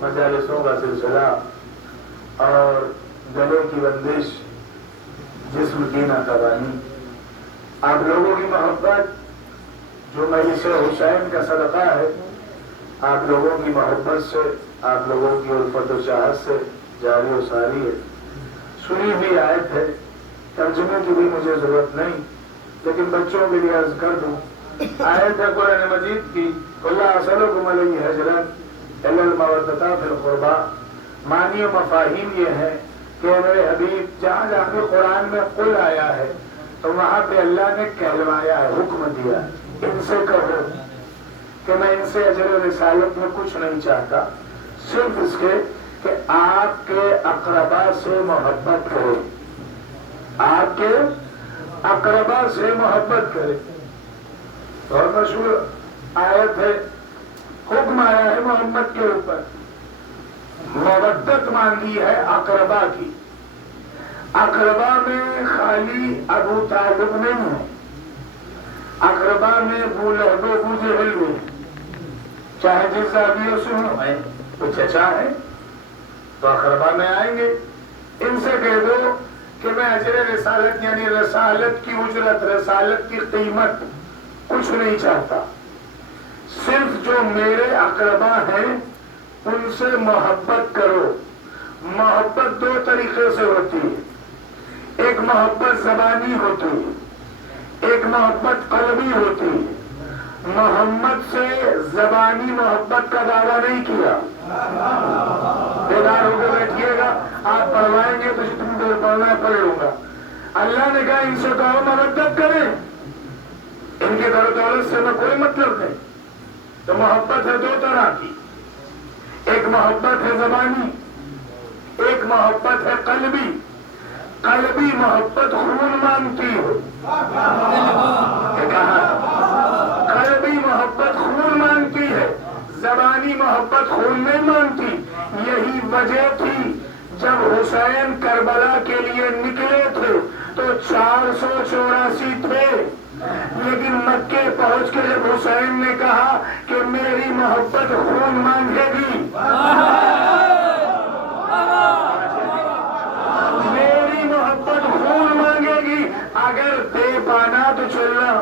مجالسوں کا سلسلہ اور گلے کی بندش، جسم کی ناتوانی، آپ لوگوں کی محبت جو مجلس حسین کا صدقہ ہے، آپ لوگوں کی محبت سے، آپ لوگوں کی الفت و چاہت سے جاری و ساری ہے۔ سنی بھی آیت ہے، ترجمے کی بھی مجھے ضرورت نہیں، لیکن بچوں کے لیے عرض کر دوں، آیت ہے قرآن مجید کی، قُلْ لَا أَسْأَلُكُمْ عَلَيْهِ أَجْرًا إِلَّا الْمَوَدَّةَ فِي الْقُرْبَى۔ معنی و مفاہیم یہ ہے کہ میرے حبیب جہاں جہاں بھی قرآن میں قل آیا ہے تو وہاں پہ اللہ نے کہلوایا ہے، حکم دیا ہے، ان سے کہو کہ میں ان سے اجر رسالت میں کچھ نہیں چاہتا، صرف اس کے کہ آپ کے اقربا سے محبت کرے، آپ کے اقربا سے محبت کرے۔ بہت مشہور آیت ہے، حکم آیا ہے محمد کے اوپر، مودت مانگی ہے اقربا کی۔ اقربا میں خالی ابو طالب نہیں ہے، اقربا میں ابو لہب و ابو جہل بھی ہے، چاہے جس زاویے سے ہوں، وہ چچا ہے تو اقربا میں آئیں گے۔ ان سے کہہ دو کہ میں اجر رسالت یعنی رسالت کی اجرت، رسالت کی قیمت کچھ نہیں چاہتا، صرف جو میرے اقربا ہیں ان سے محبت کرو۔ محبت دو طریقے سے ہوتی ہے، ایک محبت زبانی ہوتی ہے، ایک محبت قلبی ہوتی ہے۔ محمد سے زبانی محبت کا دعویٰ نہیں کیا، بیدار ہو کے بیٹھیے گا، آپ پڑھوائیں گے تو جتنی دیر پڑھنا ہے پڑھ لوں گا۔ اللہ نے کہا ان سے کہو محبت کریں، ان کے در و دولت سے میں کوئی مطلب نہیں۔ تو محبت ہے دو طرح کی، ایک محبت ہے زبانی، ایک محبت ہے قلبی۔ قلبی محبت خون مانگتی ہے، قلبی محبت خون مانگتی ہے، زبانی محبت خون نہیں مانگتی۔ یہی وجہ تھی جب حسین کربلا کے لیے نکلے تھے تو 484 تھے، لیکن مکے پہنچ کے جب حسین نے کہا کہ میری محبت خون مانگے گی، میری محبت خون مانگے گی، اگر دے پانا تو چلنا۔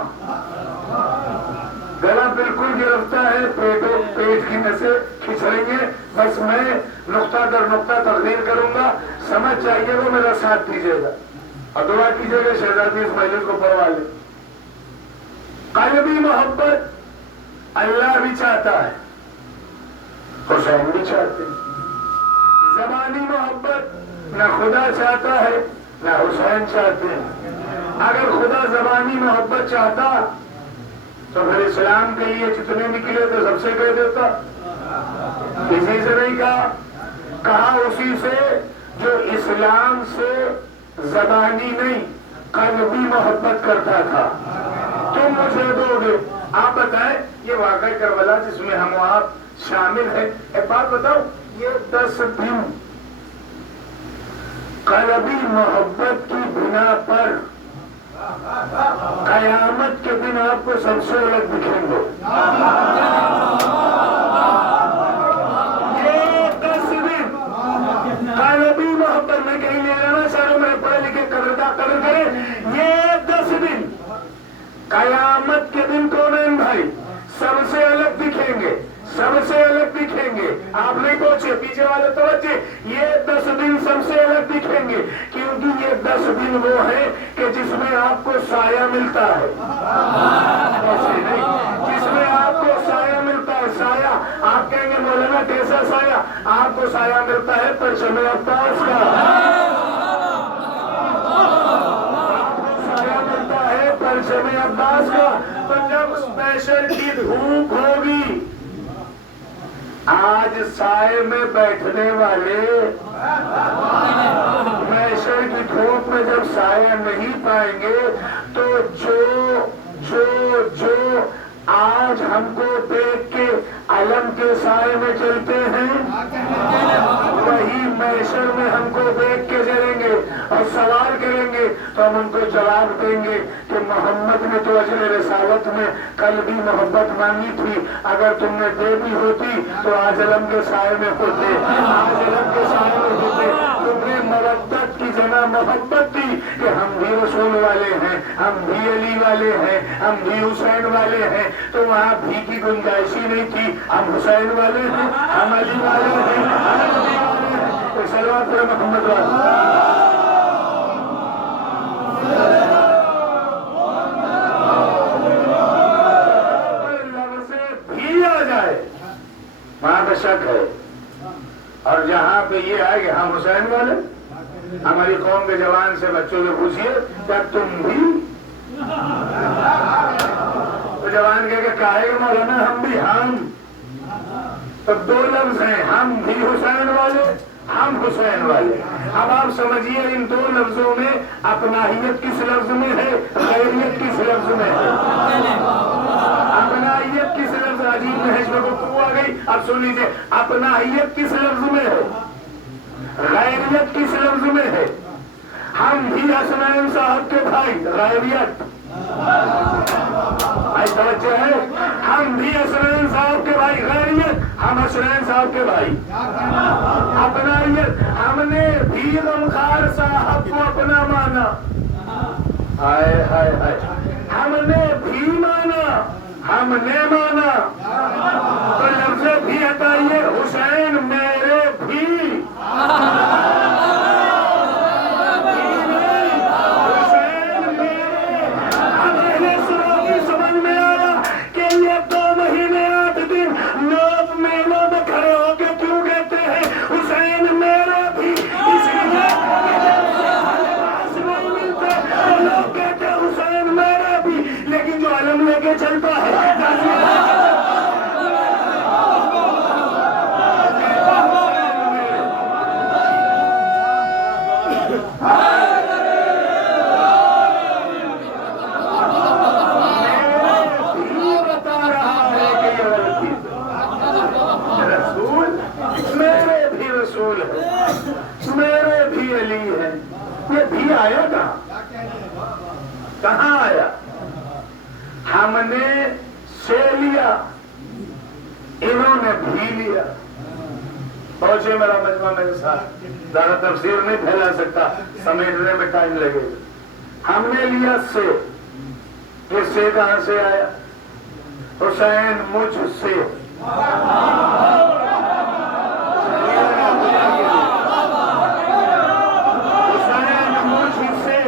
گلا بالکل گرفتا ہے، پیٹ کی نسیں کھچڑیں گے، بس میں نقطہ در نقطہ تقریر کروں گا، سمجھ چاہیے وہ میرا ساتھ دیجیے گا اور دعا کیجیے گا شہزادی اس مجلس کو پڑھوا لے۔ قلبی محبت اللہ بھی چاہتا ہے، حسین بھی چاہتے ہیں۔ زبانی محبت نہ خدا چاہتا ہے نہ حسین چاہتے ہیں۔ اگر خدا زبانی محبت چاہتا تو پھر اسلام کے لیے جتنے نکلے تھے سب سے کہہ دیتا، کسی سے نہیں کہا، کہا اسی سے جو اسلام سے زبانی نہیں قلبی محبت کرتا تھا، تم مجھے دو گے۔ آپ بتائیں یہ واقعہ کربلا جس میں ہم آپ شامل ہیں، ایک بات بتاؤ، یہ 10 دن قلبی محبت کی بنا پر قیامت کے دن آپ کو سب سے الگ دکھیں گے۔ یہ 10 دن قلبی محبت میں کہیں لے جانا چاہوں، میرے پڑھے لکھے قدر کریں، یہ 10 دن قیامت کے دن کونین بھائی سب سے الگ دکھیں گے، سب سے الگ دکھیں گے۔ آپ نہیں پہنچے، پیچھے والے توجہ، یہ 10 دن سب سے الگ دکھیں گے، کیونکہ یہ 10 دن وہ ہیں کہ جس میں آپ کو سایہ ملتا ہے، ایسے نہیں، جس میں آپ کو سایہ ملتا ہے۔ سایہ آپ کہیں گے مولانا کیسا سایہ؟ آپ کو سایہ ملتا ہے پرچم عباس کا، آپ کو سایہ ملتا ہے پرچم عباس کا۔ تو جب اسپیشل کی دھوپ ہوگی، آج سائے میں بیٹھنے والے محشر کی دھوپ میں جب سایہ نہیں پائیں گے، تو جو آج ہم کو دیکھ کے علم کے سائے میں چلتے ہیں، وہی محشر میں ہم کو دیکھ کے چلیں گے اور سوال کریں گے، تو ہم ان کو جواب دیں گے کہ محمد نے تو اجر رسالت میں قلبی محبت مانگی تھی، اگر تم نے دے دی ہوتی تو آج علم کے سائے میں ہوتے، آج علم کے سائے میں ہوتے۔ تم نے مودت کی جگہ محبت دی کہ ہم بھی رسول والے ہیں، ہم بھی علی والے ہیں، ہم بھی حسین والے ہیں، تو وہاں بھی کی گنجائش ہی نہیں تھی۔ ہم حسین والے ہیں، ہم علی والے ہیں، ہم نبی والے ہیں۔ صلوات پر محمد لفظ بھی آ جائے وہاں پہ شک ہے، اور جہاں پہ یہ آئے کہ ہم حسین والے، ہماری قوم کے جوان سے بچوں سے پوچھئے کیا تم بھی؟ تو جوان کہے کہ کہے گا مولانا ہم بھی، ہم تو 2 لفظ ہیں، ہم بھی حسین والے، ہم حسین والے۔ اب آپ سمجھیے ان 2 لفظوں میں اپنائیت کس لفظ میں ہے، غیریت کس لفظ میں ہے؟ اپنائیت کس لفظ، عجیب محض میں گفتگو آ گئی، اب سن لیجیے، اپنائیت کس لفظ میں ہے، غیریت کس لفظ میں ہے؟ ہم بھی حسنین صاحب کے بھائی، غیریت توجہ ہے، ہم بھی حسنین صاحب کے بھائی، غیریت ہم حسنین صاحب کے بھائی۔ اپنائیت ہم نے بھی غمخوار صاحب کو اپنا مانا، ہائے ہائے ہائے، ہم نے بھی مانا، ہم نے مانا، تو لفظ بھی ہٹائیے، حسین میرے بھی، چلتا ہے بتا رہا ہے کہ یہ غلطی رسول میرے بھی رسول ہے، میرے بھی علی ہے۔ یہ بھی آیا کہاں آیا؟ ہم نے سے لیا، انہوں نے بھی لیا۔ پہنچے میرا مجمع میرے ساتھ، زیادہ تفسیر نہیں پھیلا سکتا، سمیٹنے میں ٹائم لگے گا۔ ہم نے لیا سے، یہ سے کہاں سے آیا؟ حسین مجھ سے، حسین مجھ سے،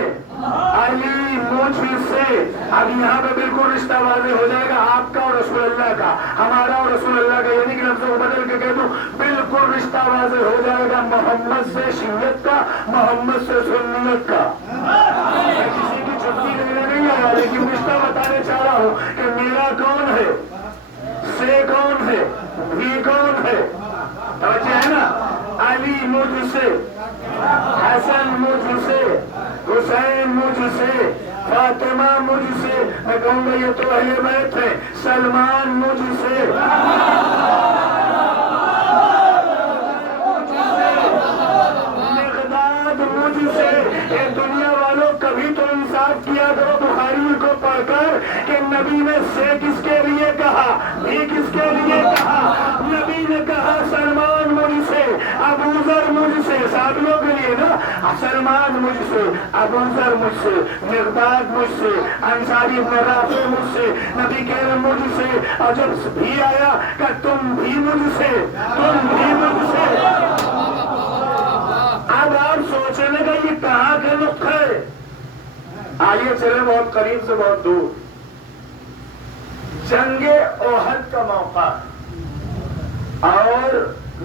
علی مجھ سے۔ اب یہاں پہ بالکل رشتہ واضح ہو جائے گا آپ کا اور رسول اللہ کا، ہمارا اور رسول اللہ کا، یعنی کہ لفظوں کو بدل کے کہہ دوں، بالکل رشتہ واضح ہو جائے گا محمد سے شیعت کا، محمد سے سنیت کا۔ میں کسی کی چھٹی لینے نہیں آیا، لیکن رشتہ بتانے چاہ رہا ہوں کہ میرا کون ہے، سے کون ہے، بھی کون ہے، توجہ ہے نا؟ علی مجھ سے، حسن مجھ سے، حسین مجھ سے، فاطمہ مجھ سے، میں کہوں گا یہ تو اہل بیت ہے، سلمان مجھ سے، مقداد مجھ سے۔ اے دنیا والوں، کبھی تو انصاف کیا کرو بخاری کو پڑھ کر کہ نبی نے سے کس کے لیے کہا، بھی کس کے لیے کہا؟ نبی نے کہا سلمان مجھ سے، ابو ذر مجھ سے، صحابیوں کے لیے نا، سلمان مجھ سے، ابو ذر مجھ سے، مقداد مجھ سے، انصاری ابن رافع مجھ سے، نبی کہہ رہے مجھ سے، اور جب بھی آیا کہ تم بھی مجھ سے، تم بھی مجھ سے۔ اب آپ سوچنے کا یہ کہاں کا نقطہ ہے؟ آئیے چلے بہت قریب سے بہت دور، جنگ احد کا موقع، اور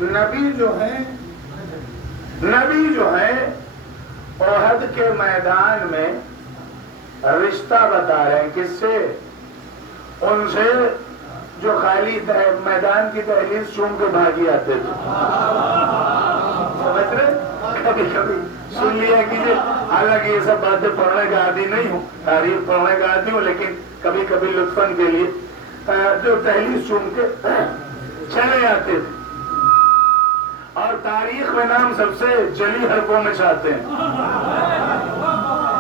نبی جو ہے احد کے میدان میں رشتہ بتا رہے ہیں، کس سے؟ ان سے جو خالی میدان کی دہلیز چوم کے بھاگی آتے تھے، سمجھ رہے؟ کبھی کبھی سن لیا کیجیے، حالانکہ یہ سب باتیں پڑھنے کا عادی نہیں ہوں، تاریخ پڑھنے کا عادی ہوں، لیکن کبھی کبھی لطفاً کے لیے جو دہلیز چوم کے چلے آتے تھے، اور تاریخ میں نام سب سے جلی حرفوں میں چاہتے ہیں،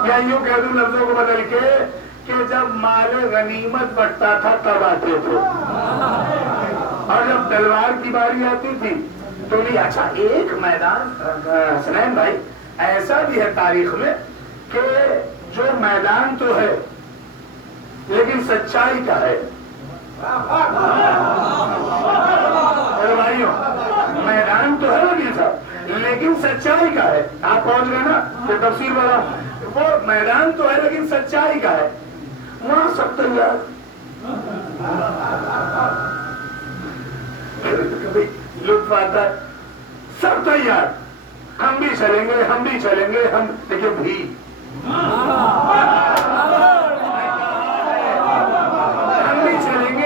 یا یوں کہہ دوں لفظوں کو بدل کے کہ جب مال غنیمت بٹتا تھا تب آتے تھے، اور جب تلوار کی باری آتی تھی تو نہیں۔ اچھا ایک میدان حسنین بھائی ایسا بھی ہے تاریخ میں کہ جو میدان تو ہے لیکن سچائی کا ہے، میرے بھائیوں میدان تو ہے وکیل صاحب لیکن سچائی کا ہے۔ آپ پہنچ گئے نا کہ تفسیر والا، وہ میدان تو ہے لیکن سچائی کا ہے، وہاں سب تیار، کبھی لطف آتا ہے، سب تیار، ہم بھی چلیں گے، ہم بھی چلیں گے، ہم دیکھیں بھی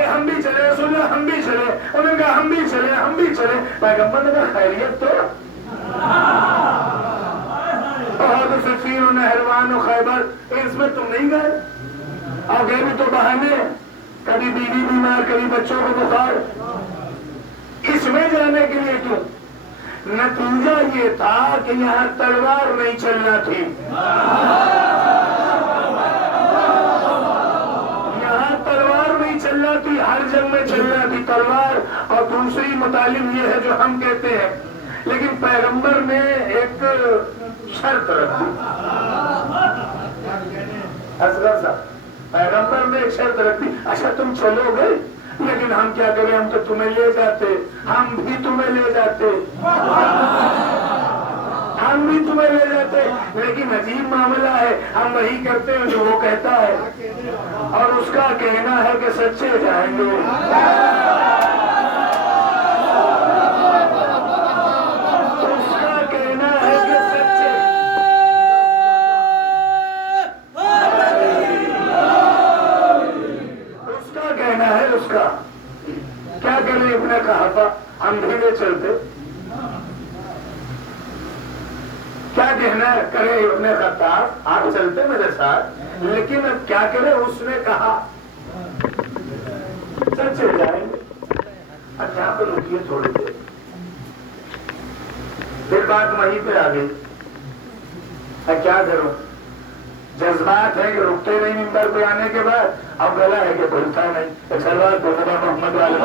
ہم بھی چلے، انہوں نے کہا ہم بھی چلے، ہم بھی چلے، پیغمبر نے کہا خیریت تو بہت صفین و نہروان و خیبر، اس میں تم نہیں گئے، اور گئے بھی تو بہانے، کبھی بیوی بیمار، کبھی بچوں کو بخار، اس میں جانے کے لیے کیوں؟ نتیجہ یہ تھا کہ یہاں تلوار نہیں چلنا تھی، چلنا تھی، ہر جنگ میں چلنا تھی تلوار، اور دوسری مطالب یہ ہے جو ہم کہتے ہیں، لیکن پیغمبر نے ایک شرط رکھی، اصغر صاحب پیغمبر نے ایک شرط رکھی، اچھا تم چلو گے لیکن ہم کیا کریں، ہم تو تمہیں لے جاتے، ہم بھی تمہیں لے جاتے، ہم بھی تمہیں لے جاتے، لیکن عجیب معاملہ ہے، ہم وہی کرتے ہیں جو وہ کہتا ہے، اور اس کا کہنا ہے کہ سچے جائیں گے، اس کا کہنا ہے کہ سچے، اس کا کہنا ہے، اس کا کیا کریں ابن قحافہ، ہم بھی لے چلتے، کیا کہنا کرے ابن خطاب، آپ چلتے میرے ساتھ، لیکن اب کیا کرے، اس نے کہا سچے جائیں گے، اب یہاں پہ رکیے تھوڑی دیر، پھر بات وہیں پہ آ گئی، اب کیا کروں، جذبات ہے کہ رکتے نہیں ممبر پہ آنے کے بعد، اب گلا ہے کہ کھلتا نہیں، سلوات کو نبی محمد والے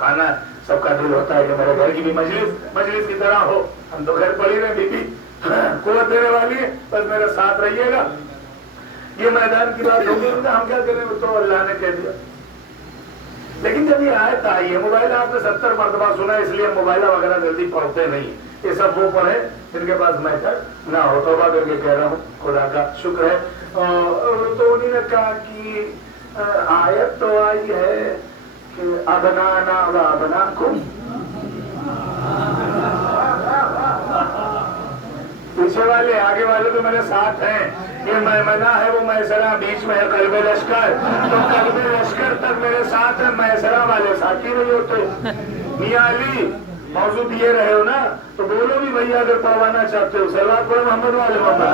خانہ سب کا دل ہوتا ہے کہ میرے گھر کی بھی مجلس کی طرح ہو، ہم تو گھر پڑی رہے، بی بی قوت دینے والی ہے، بس میرا ساتھ رہیے گا، یہ میدان کی بات ہوگی، ہم کیا کریں، تو اللہ نے کہہ دیا، لیکن جب یہ آیت آئی ہے، موبائل آپ نے 70 مرتبہ سنا، اس لیے موبائل وغیرہ جلدی پڑھتے نہیں، یہ سب وہ پڑھے جن کے پاس میں نہ ہو، توبہ کر کے کہہ رہا ہوں، خدا کا شکر ہے، تو انہوں نے کہا کہ آیت تو آئی ہے کہ ابنانا و ابناکم، پیچھے والے آگے والے تو میرے ساتھ ہیں. یہ میمنہ ہے وہ میسرہ بیچ میں ہے قلب لشکر. تو قلب لشکر تک میرے ساتھ ہے, میسرہ والے ساتھی نہیں ہوتے. میاں علی موضوع دیے رہے ہو نا تو بولو بھی بھیا اگر پڑھوانا چاہتے ہو. صلوات پڑھو محمد والے محمد.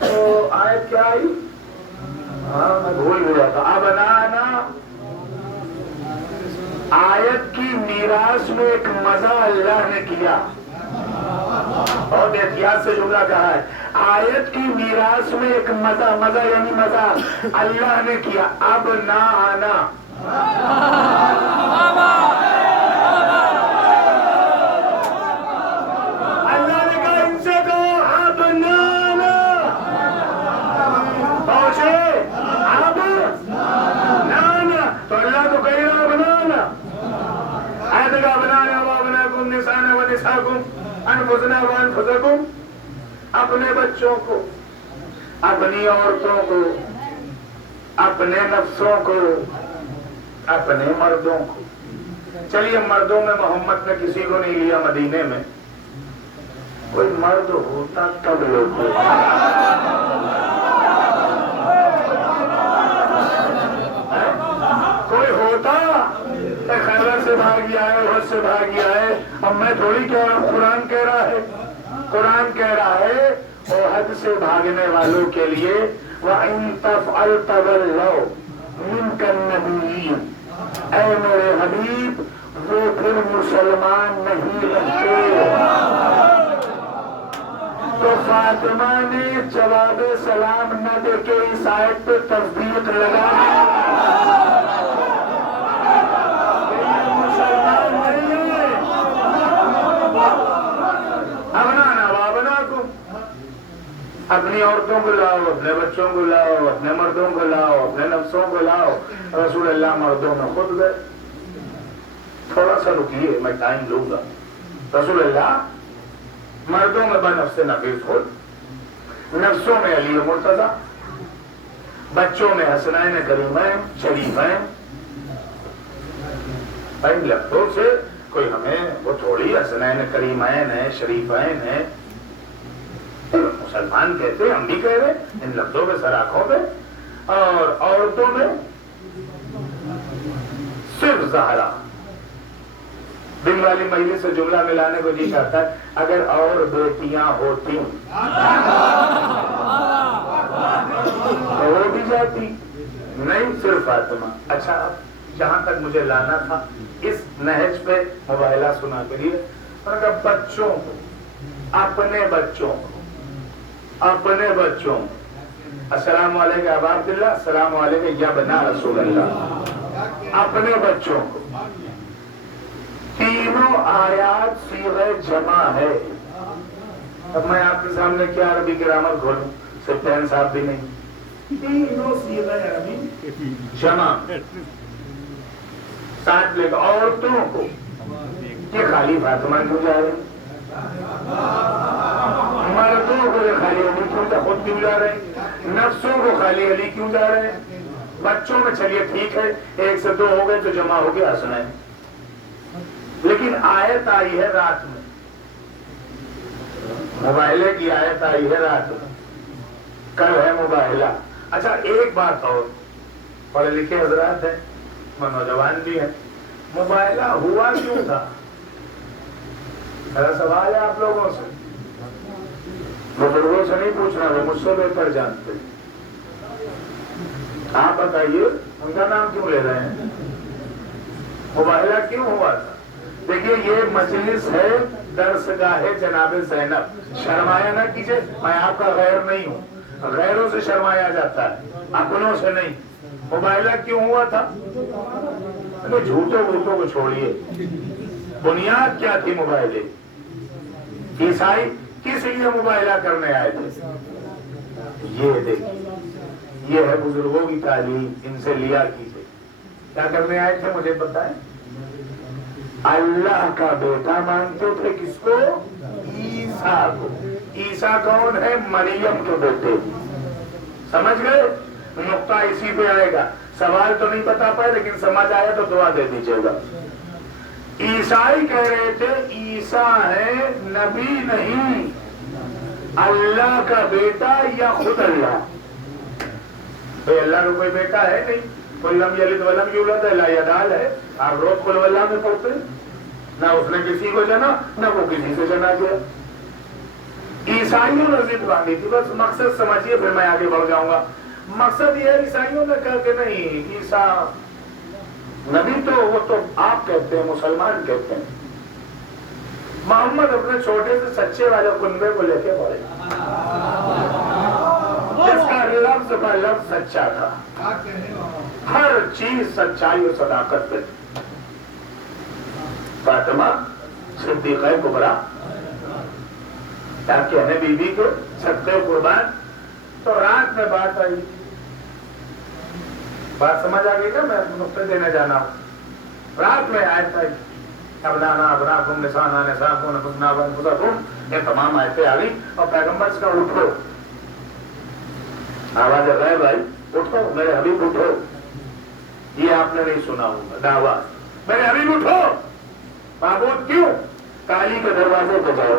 تو آیت کیا آئی؟ ہاں میں بھول گیا تھا. اب نا آیت کی میراث میں ایک مزہ اللہ نے کیا. اور احتیاط سے جملہ کہا ہے. آیت کی میراث میں ایک مزہ یعنی مزہ اللہ نے کیا. اب نہ آنا اللہ نے کہا ان سے کہو اب نہ آنا. پہنچے اب نہ آنا تو اللہ تو کہے گا اب نہ آنا. آیت کا بنانا وابناکم نسانا ونساکم انفسنا وانفسکم. اپنے بچوں کو, اپنی عورتوں کو, اپنے نفسوں کو, اپنے مردوں کو. چلیے مردوں میں محمد نے کسی کو نہیں لیا مدینے میں. کوئی مرد ہوتا تب لوگ کوئی ہوتا خیبر سے بھاگ آئے, حج سے بھاگ آئے. اب میں تھوڑی کہہ رہا ہوں, قرآن کہہ رہا ہے. قرآن کہہ رہا ہے حد سے بھاگنے والوں کے لیے وَإِن تَفْعَلْ تَوَلَّوْا مِنْكَ النَّبِيِّينَ. اے میرے حبیب وہ پھر مسلمان نہیں رہتے. تو فاطمہ نے جواب سلام نہ دے کے اس آیت پہ تصدیق لگا. مسلمان نہیں ہے. اپنی عورتوں کو لاؤ, اپنے بچوں کو لاؤ, اپنے مردوں کو لاؤ, اپنے نفسوں کو لاؤ. رسول اللہ مردوں میں خود گئے. تھوڑا سا رکیے میں ٹائم لوں گا. رسول اللہ مردوں میں بنفس نفیس خود, نفسوں میں علی مرتضی, بچوں میں حسنین کریمین شریفین. ان لفظوں سے کوئی ہمیں وہ تھوڑی حسنین کریمین ہے شریفین ہے. مسلمان کہتے ہیں, ہم بھی کہہ رہے ان لفظوں پہ سر آنکھوں پہ. اور عورتوں میں صرف زہرا. دن والی مجلس سے جملہ ملانے کو جی چاہتا ہے اگر اور بیٹیاں ہوتی تو وہ بھی جاتی, نہیں صرف فاطمہ. اچھا جہاں تک مجھے لانا تھا اس نہج پہ مباہلہ سنا کریے. بچوں کو, اپنے بچوں کو, اپنے بچوں, السلام علیکم ابا عبداللہ, السلام علیکم یا بنا رسول اللہ. اپنے بچوں کو تینوں آیات صیغہ جمع ہے. اب میں آپ کے سامنے کیا عربی گرامر کھولوں, سفین صاحب بھی نہیں. تینوں صیغہ عربی جمع. ساتھ لے کر عورتوں کو یہ خالی فاطمہ کیوں جا رہے ہیں, مردوں کو خالی علی کیوں خود کیوں جا رہے ہیں, نفسوں کو خالی علی کیوں جا رہے ہیں. بچوں میں چلیے ٹھیک ہے 1 سے 2 ہو گئے تو جمع ہو گیا حسنین. لیکن آیت آئی ہے رات میں, مباہلے کی آیت آئی ہے رات میں, کل ہے مباہلہ. اچھا ایک بات اور, پڑھے لکھے حضرات ہیں, نوجوان بھی ہیں, مباہلہ ہوا کیوں تھا؟ میرا سوال ہے آپ لوگوں سے, بزرگوں سے نہیں پوچھنا, وہ مجھ سے بہتر جانتے. آپ بتائیے ان کا نام کیوں لے رہے ہیں, مباہلہ کیوں ہوا تھا؟ دیکھیے یہ مجلس ہے درسگاہ جناب زینب. شرمایا نہ کیجئے, میں آپ کا غیر نہیں ہوں. غیروں سے شرمایا جاتا ہے, اپنوں سے نہیں. مباہلہ کیوں ہوا تھا؟ جھوٹوں بوٹوں کو چھوڑیے, بنیاد کیا تھی مباہلے؟ عیسائی کس لیے مباہلہ کرنے آئے تھے؟ یہ دیکھیے, یہ ہے بزرگوں کی تعلیم, ان سے لیا کیجئے. کیا کرنے آئے تھے مجھے بتائیں؟ اللہ کا بیٹا مانتے تھے کس کو؟ عیسیٰ کو. عیسیٰ کون ہے؟ مریم کے بیٹے. سمجھ گئے؟ نقطہ اسی پہ آئے گا. سوال تو نہیں بتا پائے لیکن سمجھ آیا تو دعا دے دیجیے گا. عیسائی کہہ رہے تھے عیسیٰ ہے نبی نہیں، اللہ کا بیٹا یا خود اللہ. بھئی اللہ کا کوئی بیٹا ہے نہیں، کوئی لم یلد ولم یولد ہے، لا یدال ہے. آپ روز قل واللہ میں پڑھتے ہیں، نہ اس نے کسی کو جنا نہ وہ کسی سے جنا گیا. عیسائیوں نے ضد باندھی تھی. بس مقصد سمجھیے پھر میں آگے بڑھ جاؤں گا. مقصد یہ ہے عیسائیوں نے کہا کہ نہیں عیسیٰ نبی تو وہ تو آپ کہتے ہیں، مسلمان کہتے ہیں. محمد اپنے چھوٹے سے سچے والے کنبے کو لے کے بڑھے، جس کا لفظ کا لفظ سچا تھا، ہر چیز سچائی اور صداقت پہ. فاطمہ صدیقہ کبریٰ کیا کہنے بی بی کو صدقے قربان. تو رات میں بات آئی، بات سمجھ آ گئی نا، میں نقطے دینے جانا ہوں. رات میں آیت آئی ابنانا ابناکم نسانا نساکم انفسنا انفسکم، یہ تمام آیتیں آ گئی. اور پیغمبر سے کہا اٹھو، آواز غیب آئی، اٹھو میرے حبیب اٹھو. یہ آپ نے نہیں سنا ہوگا دعویٰ، میرے حبیب اٹھو. معبود کیوں؟ کالی کے دروازے پہ جاؤ،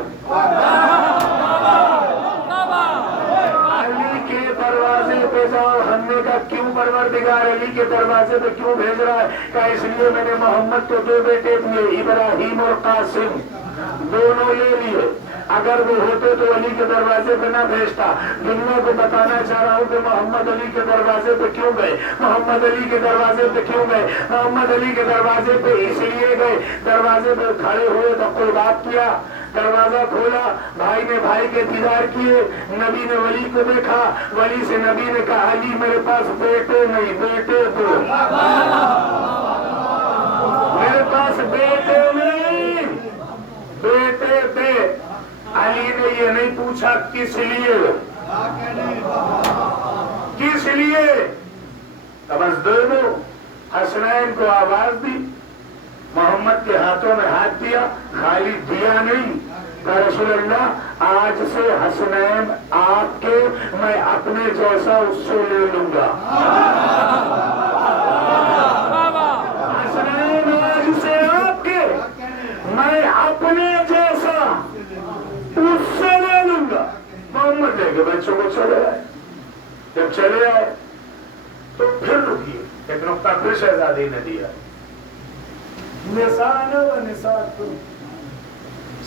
علی کے دروازے پہ جاؤ. ہم نے کہا کیوں پروردگار علی کے دروازے پہ کیوں بھیج رہا ہے؟ کہا اس لیے میں نے محمد کو 2 بیٹے دیے، ابراہیم اور قاسم، دونوں لے لیے. اگر وہ ہوتے تو علی کے دروازے پہ نہ بھیجتا. دنیا کو بتانا چاہ رہا ہوں کہ محمد علی کے دروازے پہ کیوں گئے. محمد علی کے دروازے پہ کیوں گئے؟ محمد علی کے دروازے پہ اس لیے گئے، دروازے پہ کھڑے ہوئے تو کوئی بات کیا، دروازہ کھولا، بھائی نے بھائی کے دیدار کیے، نبی نے ولی کو دیکھا، ولی سے نبی نے کہا علی میرے پاس بیٹے نہیں، بیٹے دو، میرے پاس بیٹے نہیں، بیٹے دے. علی نے یہ نہیں پوچھا کس لیے، کس لیے. بس دے دو. حسنین کو آواز دی، محمد کے ہاتھوں میں ہاتھ دیا، خالی دیا نہیں. رسول اللہ آج سے حسنین آپ کے، میں اپنے جیسا اس سے لے لوں گا. حسنین آج سے آپ کے، میں اپنے جیسا اس سے لے لوں گا. محمد لے کے بچوں کو چلے آئے. جب چلے آئے تو پھر رکیے، ایک نقطہ پھر شہزادی نے دیا، نسانا و نساکم.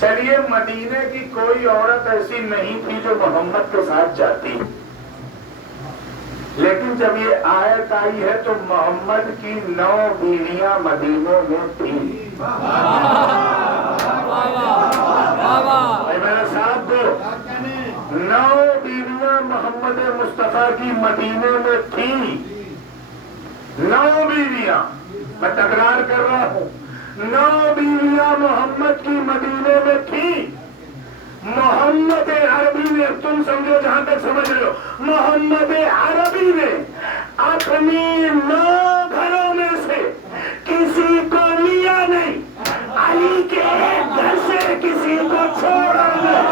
چلیے مدینے کی کوئی عورت ایسی نہیں تھی جو محمد کے ساتھ جاتی، لیکن جب یہ آیت آئی ہے تو محمد کی 9 بیویاں مدینے میں تھیں. میرا ساتھ دو، 9 بیویاں محمد مصطفیٰ کی مدینے میں تھیں. 9 بیویاں، میں تکرار کر رہا ہوں، 9 بیویاں محمد کی مدینے میں تھیں. محمد عربی نے، تم سمجھو جہاں تک سمجھ رہے ہو، محمد عربی نے اپنی 9 گھروں میں سے کسی کو لیا نہیں، علی کے ایک گھر سے کسی کو چھوڑا نہیں.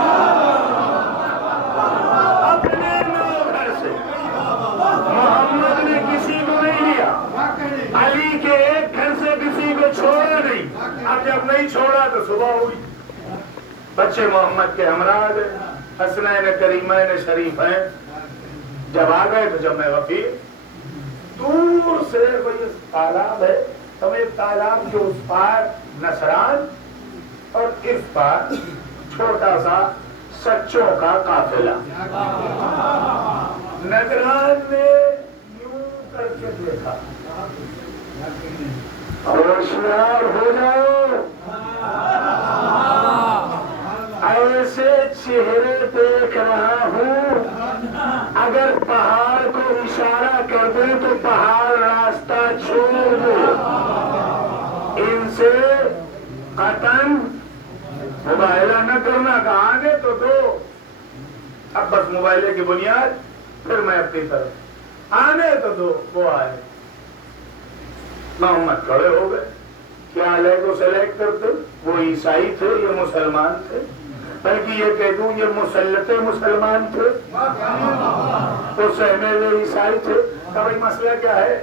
اپنے 9 گھر سے محمد نے کسی کو نہیں لیا، علی کے ایک گھر سے کسی کو چھوڑا نہیں. اب جب نہیں چھوڑا تو صبح ہوئی، بچے محمد کے ہمراہ حسنین کریمین شریفین. جب آ گئے تو جب میں وفیر دور سے، وہی تالاب ہے، سمجھے تالاب کے اس پار نصران اور اس پار چھوٹا سا سچوں کا قافلہ. نجران نے یوں کر کے دیکھا، ہوشیار ہو جاؤ، ایسے چہرے دیکھ رہا ہوں اگر پہاڑ کو اشارہ کر دے تو پہاڑ راستہ چھوڑ دے. ان سے قطعاً مباہلہ نہ کرنا، کہا آنے تو دو. اب بس مباہلے کی بنیاد، پھر میں اپنی طرف، آنے تو دو. وہ آئے، محمد کھڑے ہو گئے. کیا علیہ کو سلیکٹ کرتے؟ وہ عیسائی تھے، یہ مسلمان تھے، بلکہ یہ کہہ دوں یہ مسلط مسلمان تھے، وہ سہمے ہوئے عیسائی تھے. کہ بھائی مسئلہ کیا ہے؟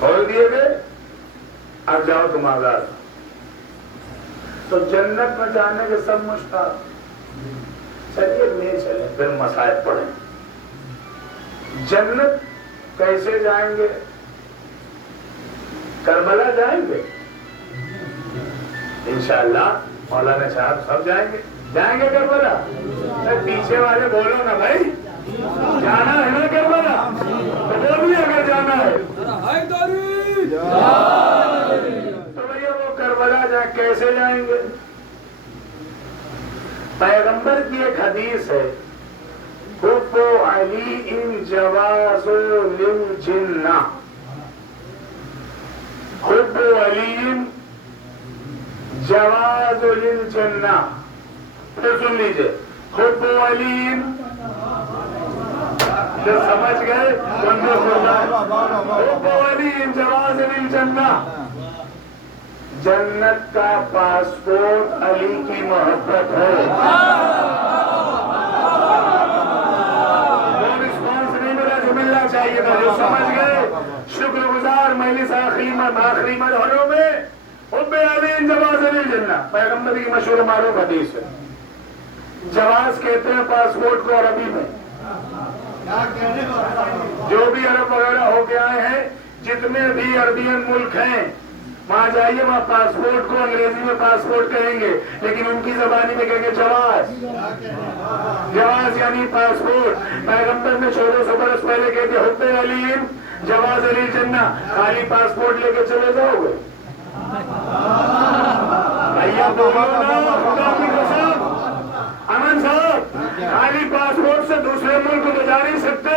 کھول دیے گئے، اب جاؤ تم آزاد۔ تو جنت میں جانے کے سب مشتاق، چلیے لے چلے، پھر مصائب پڑھیں۔ جنت کیسے جائیں گے؟ کربلا جائیں گے انشاءاللہ، مولانا صاحب سب جائیں گے، جائیں گے کربلا؟ پیچھے والے بولو نا بھائی، جانا ہے نا کربلا؟ تو بولیے اگر جانا ہے تو بھیا وہ کربلا جائیں، کیسے جائیں گے؟ پیغمبر کی ایک حدیث ہے، حب علی جواز للجنہ، حب علی جواز للجنہ۔ پھر سن لیجئے، حب علی، جو سمجھ گئے ان میں حب علی جواز للجنہ، جنت کا پاسپورٹ علی کی محبت ہے۔ وہ رسپانس نہیں ملا جو ملنا چاہیے تھا، جو سمجھ گئے شکر گزار مجلس آخری مرحلوں میں حب علی جواز للجنہ، پیغمبر کی مشہور معروف حدیث ہے۔ جواز کہتے ہیں پاسپورٹ کو عربی میں، جو بھی عرب وغیرہ ہو کے آئے ہیں، جتنے بھی عربین ملک ہیں، وہاں جائیے، وہاں پاسپورٹ کو انگریزی میں پاسپورٹ کہیں گے، لیکن ان کی زبانی میں کہیں گے جواز۔ جواز یعنی پاسپورٹ۔ پیغمبر نے 1400 برس پہلے کہتے حب علی جواز علی جنہ، خالی پاسپورٹ لے کے چلے جاؤ گے؟ بھیا بولو نا، خدا کی قسم، امن صاحب، خالی پاسپورٹ سے دوسرے ملک کو جا نہیں سکتے،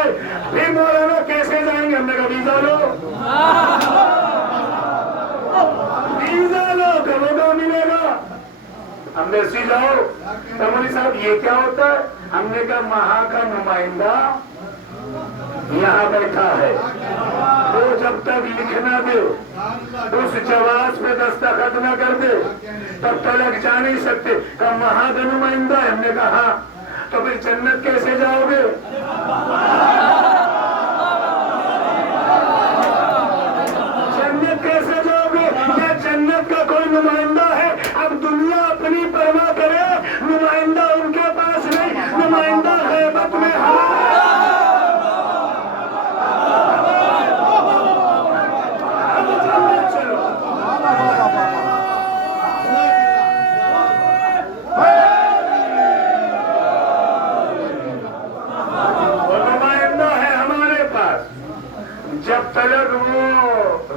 پھر مولانا کیسے جائیں گے؟ ہم نے کہا ویزا لو، ویزا لو، کبھی تو ملے گا، امبیسی جاؤ۔ کمولی صاحب یہ کیا ہوتا ہے؟ ہم نے کہا وہاں کا نمائندہ یہاں بیٹھا ہے، وہ جب تک لکھ نہ دے، اس جواز پہ دستخط نہ کر دے، تب تک جا نہیں سکتے۔ کہ وہاں کا نمائندہ ہے؟ ہم نے کہا ہاں۔ تو پھر جنت کیسے جاؤ گے؟ جنت کیسے جاؤ گے؟ کیا جنت کا کوئی نمائندہ ہے؟ اب دنیا اپنی پرواہ کرے، نمائندہ ان کے پاس نہیں، نمائندہ غیبت میں ہے۔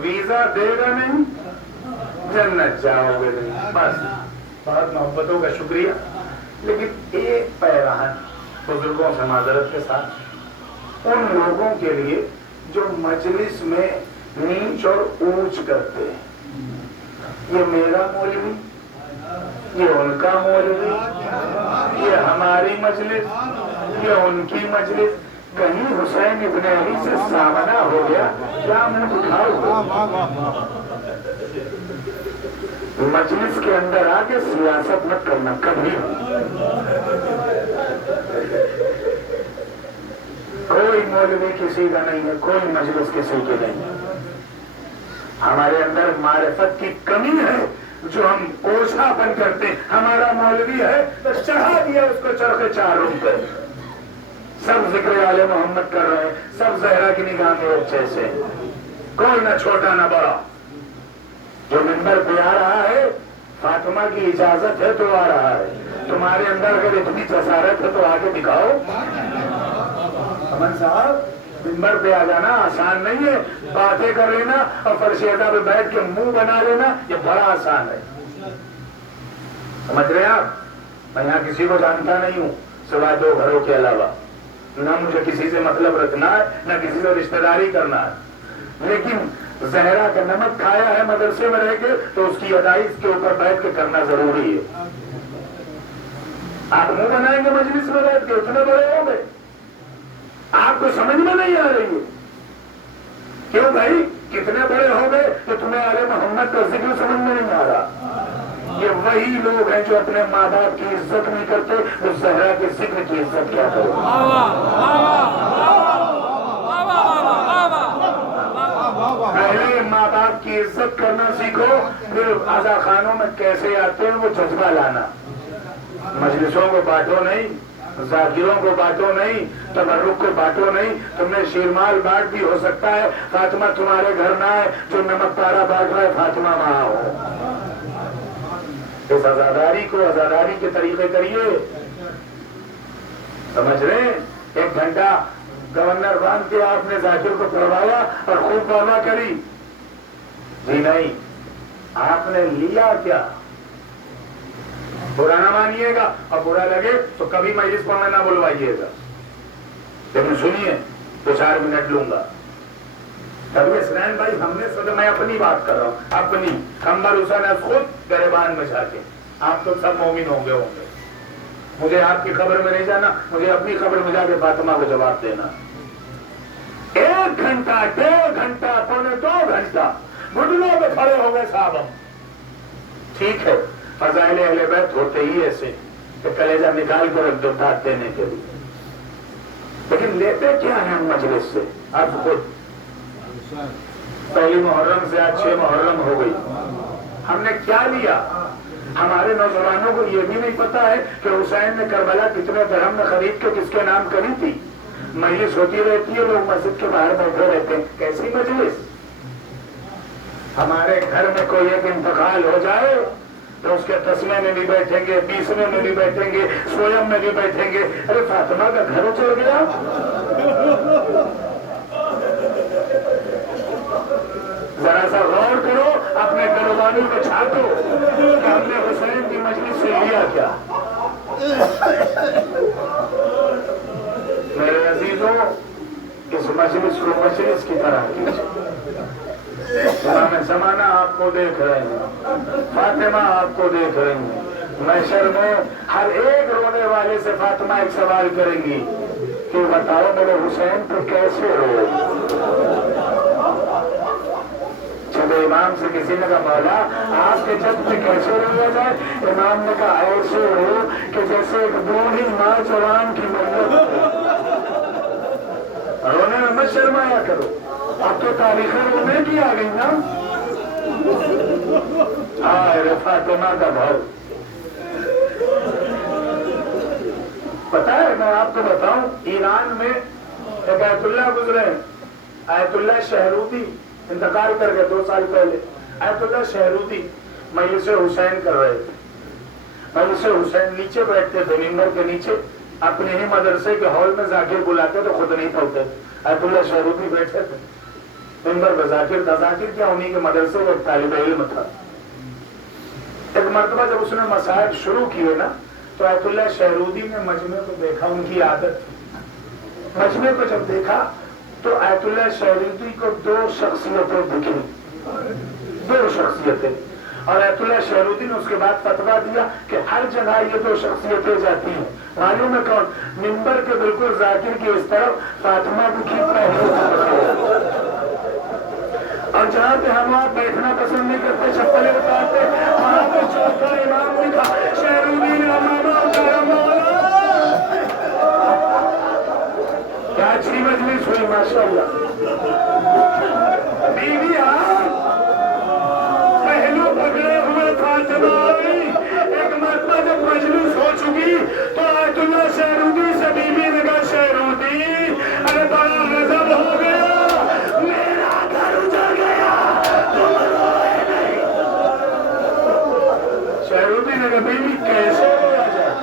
ویزا دے گا نہیں، جنت جاؤ گے نہیں۔ بس بہت محبتوں کا شکریہ، لیکن ایک پیغام بزرگوں سے معذرت کے ساتھ ان لوگوں کے لیے جو مجلس میں نیچ اور اونچ کرتے ہیں، یہ میرا مولوی، یہ ان کا مولوی، یہ ہماری مجلس، یہ ان کی مجلس، کہیں حسین ابن علی سے سامنا ہو گیا کیا منہ دکھاؤ؟ مجلس کے اندر آ کے سیاست مت کرنا کبھی۔ کوئی مولوی کسی کا نہیں ہے، کوئی مجلس کسی کی نہیں ہے۔ ہمارے اندر معرفت کی کمی ہے جو ہم اوجھا پن کرتے ہیں۔ ہمارا مولوی ہے تو چڑھا دیا اس کو چرخ 4 روپے، سب ذکر آل محمد کر رہے ہیں، سب زہرا کی نگاہ میں اچھے سے، کوئی نہ چھوٹا نہ بڑا۔ جو منبر پہ آ رہا ہے، فاطمہ کی اجازت ہے تو آ رہا ہے، تمہارے اندر اگر اتنی جسارت ہے تو آگے دکھاؤ۔ امن صاحب، منبر پہ آ جانا آسان نہیں ہے، باتیں کر لینا اور فرشیدہ پہ بیٹھ کے منہ بنا لینا یہ بڑا آسان ہے۔ سمجھ رہے ہیں آپ؟ میں یہاں کسی کو جانتا نہیں ہوں سوائے 2 گھروں کے علاوہ، نہ مجھے کسی سے مطلب رکھنا ہے نہ کسی سے رشتہ داری کرنا ہے، لیکن زہرا کا نمک کھایا ہے مدرسے میں رہ کے تو اس کی ادائی اس کے اوپر بیٹھ کے کرنا ضروری ہے۔ آپ منہ بنائیں گے مجلس میں بیٹھ کے، اتنے بڑے ہو گئے، آپ کو سمجھ میں نہیں آ رہی ہے؟ کیوں بھائی؟ کتنے بڑے ہو گئے تو تمہیں آل محمد کا ذکر سمجھ میں نہیں آ رہا؟ یہ وہی لوگ ہیں جو اپنے ماں باپ کی عزت نہیں کرتے، تو زہرا کے ذکر کی عزت کیا کرو؟ اہل آپ کی عزت کرنا سیکھو، پھر آزا خانوں میں کیسے آتے ہیں وہ جذبہ لانا. مجلسوں کو بانٹو نہیں، ذاکروں کو بانٹو نہیں، تبرک کو بانٹو نہیں. تم نے شیرمال بانٹ بھی ہو سکتا ہے فاطمہ تمہارے گھر نہ آئے، جو نمک پارا بانٹ رہا ہے فاطمہ وہاں ہو. اس عزاداری کو عزاداری کے طریقے کریے. سمجھ رہے ہیں؟ 1 گھنٹہ گورنر باندھ کے آپ نے ذاکر کو پڑھوایا اور خوب واہ کری. جی نہیں، آپ نے لیا کیا؟ برا نہ مانیے گا، اور برا لگے تو کبھی مجلس پڑھنے نہ بلوائیے گا. لیکن سنیے، 2-4 منٹ لوں گا. کبھی حسنین بھائی ہم نے سوچا، میں اپنی بات کر رہا ہوں، اپنی کمبر حسین خود گریبان میں جا کے. آپ تو سب مومن ہوں گے. مجھے آپ کی خبر میں نہیں جانا، مجھے اپنی خبر میں جا کے فاطمہ کو جواب دینا. 1 گھنٹہ 1.5 گھنٹہ 1.25 گھنٹہ گھٹنوں پہ کھڑے ہو گئے صاحب. ہم ٹھیک ہے، فضائل اہل بیت ہوتے ہی ایسے کہ کلیجہ نکال کر رکھ دو داد دینے کے لیے. لیکن لیتے کیا ہیں ہم مجلس سے؟ اب خود پہلی محرم سے آج 6 محرم ہو گئی، ہم نے کیا لیا؟ ہمارے نوجوانوں کو یہ بھی نہیں پتا ہے کہ حسین نے کربلا کتنے درہم میں خرید کے کس کے نام کری تھی. مجلس ہوتی رہتی ہے، لوگ مسجد کے باہر بیٹھے رہتے ہیں. کیسی مجلس؟ ہمارے گھر میں کوئی ایک انتقال ہو جائے تو اس کے 10ویں میں بھی بیٹھیں گے، 20ویں میں بھی بیٹھیں گے، 16 میں بھی بیٹھیں گے. ارے فاطمہ کا گھر اجڑ گیا. ذرا سا غور کرو، اپنے گلوبانی کو چھانٹو کہ ہم نے حسین کی مجلس سے لیا کیا. میرے عزیزوں، اس مجلس کو مجلس کی طرح کیجیے. امام زمانہ آپ کو دیکھ رہے ہیں، فاطمہ آپ کو دیکھ رہی ہیں. محشر میں ہر ایک رونے والے سے فاطمہ ایک سوال کریں گی کہ بتاؤ میرے حسین تو کیسے ہو. جب امام سے کسی نے کہا مولا آپ کے جب میں کیسے رہا جائے، امام نے کہا ایسے ہو کہ جیسے ایک بوڑھی ماں جوان کی مدد. رونے میں مت شرمایا کرو، اب تو تاریخیں رونے کی آ گئی نا. فاطمہ کا بھاؤ پتا ہے، میں آپ کو بتاؤں، ایران میں ایک آیت اللہ گزرے ہیں، آیت اللہ شہروتی انتقال کر گئے 2 سال پہلے. آیت اللہ شہروتی مجلس حسین کر رہے تھے. مجلس حسین نیچے بیٹھتے تھے، ممبر کے نیچے. اپنے ہی مدرسے کے ہال میں ذاکر بلاتے تو خود نہیں پڑھتے. آیت اللہ شہروتی بیٹھے تھے ممبر پہ. ذاکر تھا، ذاکر کیا انہیں کے مدرسے کا ایک طالب علم تھا. ایک مرتبہ جب اس نے مسائل شروع کیے نا تو آیت اللہ شہروتی نے مجمع کو دیکھا. ان کی عادت تھی، مجمع کو جب دیکھا تو آیت اللہ شہروتی کو 2 شخصیتیں دکھی. 2 شخصیتیں. اور آیت اللہ شہروتی نے اس کے بعد فتویٰ دیا کہ ہر جگہ یہ 2 شخصیتیں جاتی ہیں. معلوم ہے کون؟ ممبر کے بالکل ذاکر کی اس طرف فاطمہ دکھی پہلے، اور جہاں پہ ہم آپ بیٹھنا پسند نہیں کرتے، چپلیں اتارتے، وہاں پہ چوتھا امام لکھا شہروتی نے امامہ اتارا. مولا کیا اچھی مجلس ہوئی ماشاءاللہ. بیوی پہلو پکڑے ہوئے فاطمہ آئی. ایک مرتبہ جب مجلس ہو چکی تو آیت اللہ شہروتی سے بیوی نے کہا شہروتی ارے بڑا غضب ہو گیا، میرا گھر اجڑ گیا، تم روئے نہیں. شہروتی نے کہا بیوی کیسے رویا جائے؟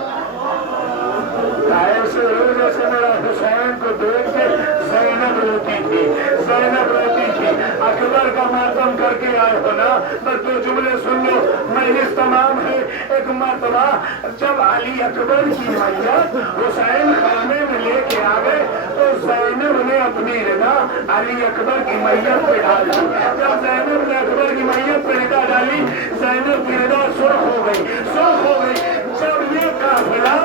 ایسے رو جیسے میرا حسین کو دیکھ کے زینب روتی تھی، زینب روتی تھی. اکبر کا ماتم کر کے آئے ہو نا، بس 2 جملے سن لو، مجلس تمام ہے. ایک مرتبہ جب علی اکبر کی میت حسین خیمے میں لے کے آ گئے تو زینب نے اپنی رضا علی اکبر کی میت پہ ڈال دی. جب زینب نے اکبر کی میت پہ رضا ڈالی، زینب کی رضا سرخ ہو گئی، سرخ ہو گئی. جب یہ قافلہ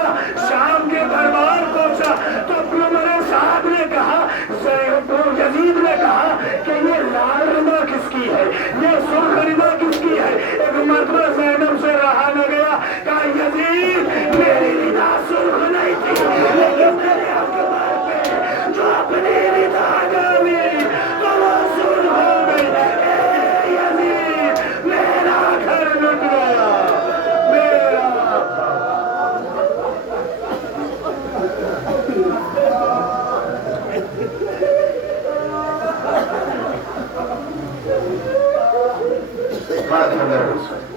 شام کے دربار پہنچا تو عمر صاحب نے کہا، یزید نے کہا کہ یہ لال رضا کس کی ہے، یہ سرخ رضا کس کی ہے. ایک مرتبہ زینب سے رہا نہ گیا، کہا یزید میری رضا سرخ نہیں تھی، لیکن میرے اکبر پہ جو اپنی رضا ڈالی تو وہ سرخ ہو گئی. صلی اللہ علیہ وسلم.